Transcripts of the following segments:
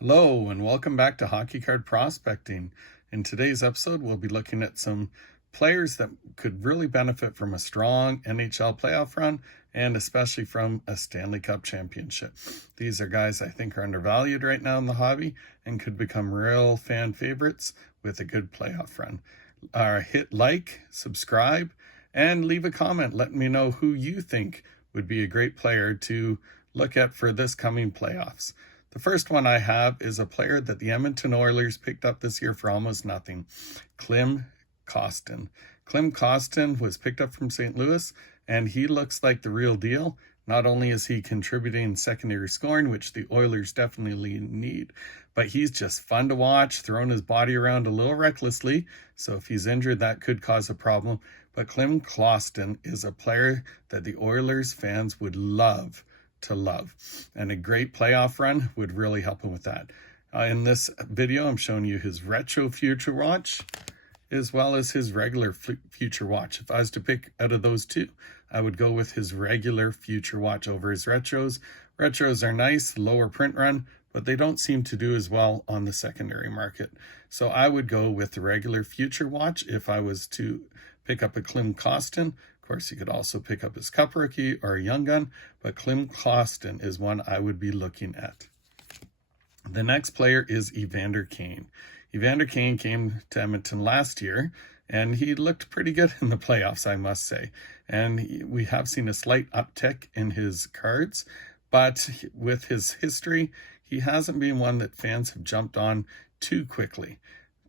Hello and welcome back to Hockey Card Prospecting. In today's episode, we'll be looking at some players that could really benefit from a strong NHL playoff run and especially from a Stanley Cup championship. These are guys I think are undervalued right now in the hobby and could become real fan favorites with a good playoff run. Hit like, subscribe, and leave a comment letting me know who you think would be a great player to look at for this coming playoffs. The first one I have is a player that the Edmonton Oilers picked up this year for almost nothing, Klim Kostin. Klim Kostin was picked up from St. Louis, and he looks like the real deal. Not only is he contributing secondary scoring, which the Oilers definitely need, but he's just fun to watch, throwing his body around a little recklessly. So if he's injured, that could cause a problem. But Klim Kostin is a player that the Oilers fans would love to love, and a great playoff run would really help him with that. In this video, I'm showing you his retro future watch as well as his regular future watch. If I was to pick out of those two, I would go with his regular future watch over his retros. Retros are nice, lower print run, but they don't seem to do as well on the secondary market. So I would go with the regular future watch if I was to pick up a Klim Kostin. Of course, you could also pick up his Cup rookie or a Young Gun, but Klim Kostin is one I would be looking at. The next player is Evander Kane. Evander Kane came to Edmonton last year, and he looked pretty good in the playoffs, I must say. And we have seen a slight uptick in his cards, but with his history, he hasn't been one that fans have jumped on too quickly.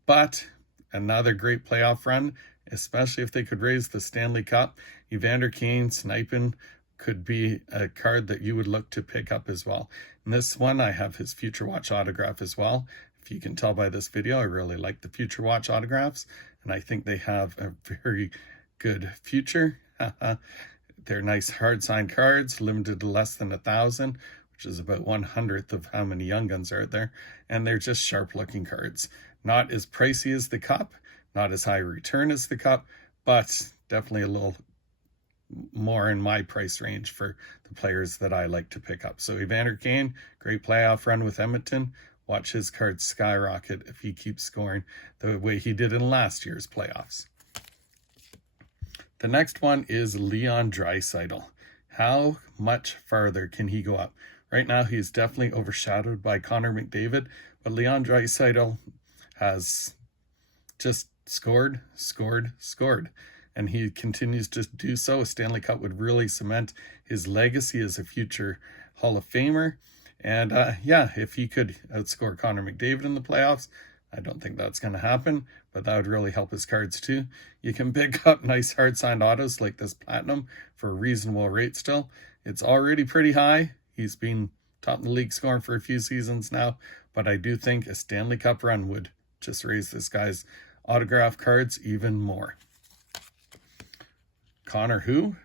But another great playoff run, especially if they could raise the Stanley Cup. Evander Kane sniping could be a card that you would look to pick up as well. In this one, I have his Future Watch autograph as well. If you can tell by this video, I really like the Future Watch autographs, and I think they have a very good future. They're nice hard-signed cards, limited to less than 1,000, which is about 1/100th of how many Young Guns are out there, and they're just sharp-looking cards. Not as pricey as the Cup, not as high return as the Cup, but definitely a little more in my price range for the players that I like to pick up. So Evander Kane, great playoff run with Edmonton. Watch his cards skyrocket if he keeps scoring the way he did in last year's playoffs. The next one is Leon Draisaitl. How much farther can he go up? Right now, he's definitely overshadowed by Connor McDavid, but Leon Draisaitl has just scored, and he continues to do so. A Stanley Cup would really cement his legacy as a future Hall of Famer. And if he could outscore Connor McDavid in the playoffs, I don't think that's going to happen, but that would really help his cards too. You can pick up nice hard-signed autos like this Platinum for a reasonable rate still. It's already pretty high. He's been top in the league scoring for a few seasons now, but I do think a Stanley Cup run would just raise this guy's autograph cards even more. Connor who?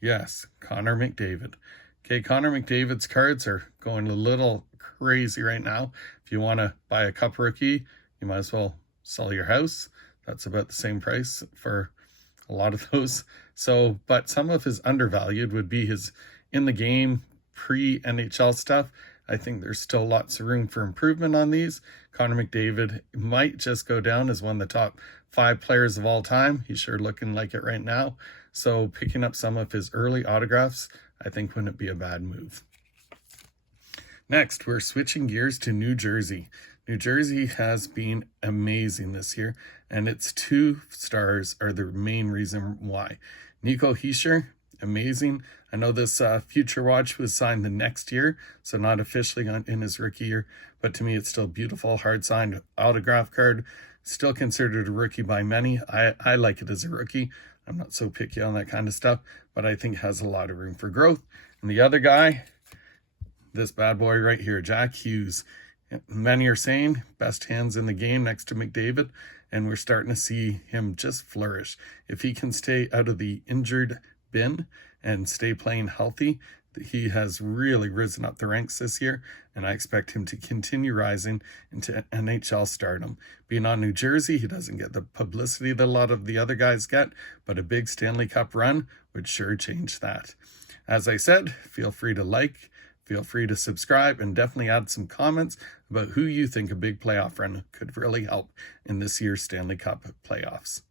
Yes, Connor McDavid. Okay, Connor McDavid's cards are going a little crazy right now. If you want to buy a Cup rookie, you might as well sell your house. That's about the same price for a lot of those. So, but some of his undervalued would be his in the game pre-NHL stuff. I think there's still lots of room for improvement on these. Connor McDavid might just go down as one of the top 5 players of all time. He's sure looking like it right now. So picking up some of his early autographs, I think wouldn't be a bad move. Next, we're switching gears to New Jersey. New Jersey has been amazing this year, and its 2 stars are the main reason why. Nico Hischier, amazing. I know this future watch was signed the next year, so not officially in his rookie year, but to me it's still beautiful, hard-signed autograph card. Still considered a rookie by many. I like it as a rookie. I'm not so picky on that kind of stuff, but I think it has a lot of room for growth. And the other guy, this bad boy right here, Jack Hughes. Many are saying best hands in the game next to McDavid, and we're starting to see him just flourish. If he can stay out of the injured bin and stay playing healthy, he has really risen up the ranks this year, and I expect him to continue rising into NHL stardom. Being on New Jersey, he doesn't get the publicity that a lot of the other guys get, but a big Stanley Cup run would sure change that. As I said, feel free to like, Feel free to subscribe and definitely add some comments about who you think a big playoff run could really help in this year's Stanley Cup playoffs.